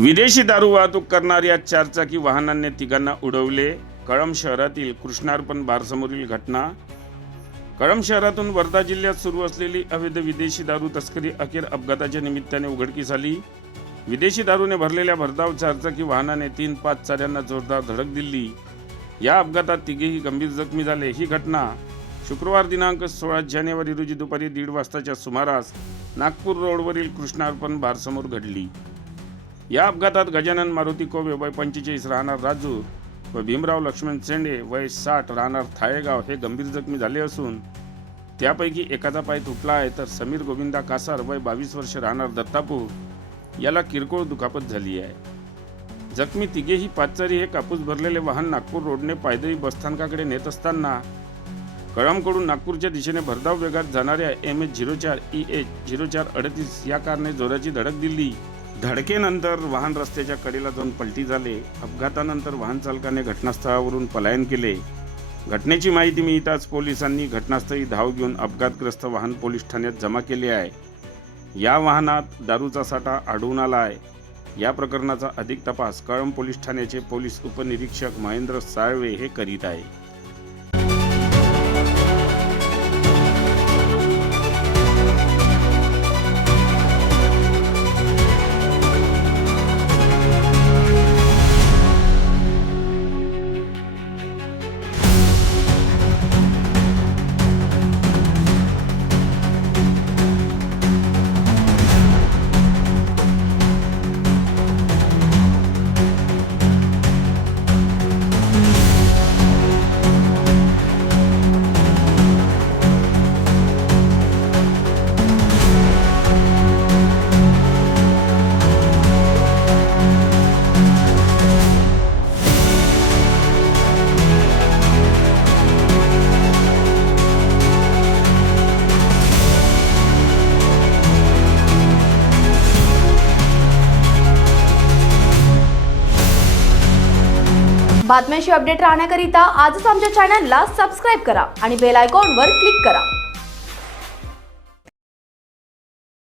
विदेशी दारू वाहतूक करणाऱ्या चारचाकी वाहनांनी तिघांना उडवले। कळंब शहरातील कृष्णार्पण बारसमोरील घटना। कळंब शहरातून वर्धा जिल्ह्यात सुरू असलेली अवैध विदेशी दारू तस्करी अखेर अपघाताच्या निमित्ताने उघडकीस आली। विदेशी दारूने भरलेल्या भरधाव चारचाकी वाहनाने 3 पादचाऱ्यांना जोरदार धडक दिली। या अपघातात तिघेही गंभीर जखमी झाले। ही घटना शुक्रवार दिनांक 16 जानेवारी रोजी दुपारी 1:30 वाजताच्या सुमारास नागपूर रोडवरील कृष्णार्पण बारसमोर घडली। या अपघातात गजानन मारुती कोबे वय 45 राहणार राजूर व भीमराव लक्ष्मण चेंडे वय 60 राहणार थाळेगाव हे गंभीर जखमी झाले असून त्यापैकी एकाचा पाय तुटला आहे, तर समीर गोविंदा कासार वय 22 वर्ष राहणार दत्तापूर याला किरकोळ दुखापत झाली आहे। जखमी तिघेही पादचारी हे कापूस भरलेले वाहन नागपूर रोडने पायदळी बसस्थानकाकडे नेत असताना कळंबकडून नागपूरच्या दिशेने भरधाव वेगात जाणाऱ्या MH04 EH 0438 या कारने जोराची धडक दिली। धडकेनंतर वाहन रस्त्याच्या कडेला जाऊन पलटी झाले। अपघातानंतर वाहन चालकाने घटनास्थळावरून पलायन केले। घटनेची माहिती मिळताच पोलिसांनी घटनास्थळी धाव घेऊन अपघातग्रस्त वाहन पोलीस ठाण्यात जमा केले आहे। या वाहनात दारूचा साठा आढळून आला आहे। या प्रकरणाचा अधिक तपास कळंब पोलीस ठाण्याचे पोलीस उपनिरीक्षक महेंद्र साळवे हे करीत आहे। बातम्यांशी अपडेट राहण्याकरिता आजच आमच्या चॅनलला सबस्क्राईब करा आणि बेल आयकॉनवर क्लिक करा।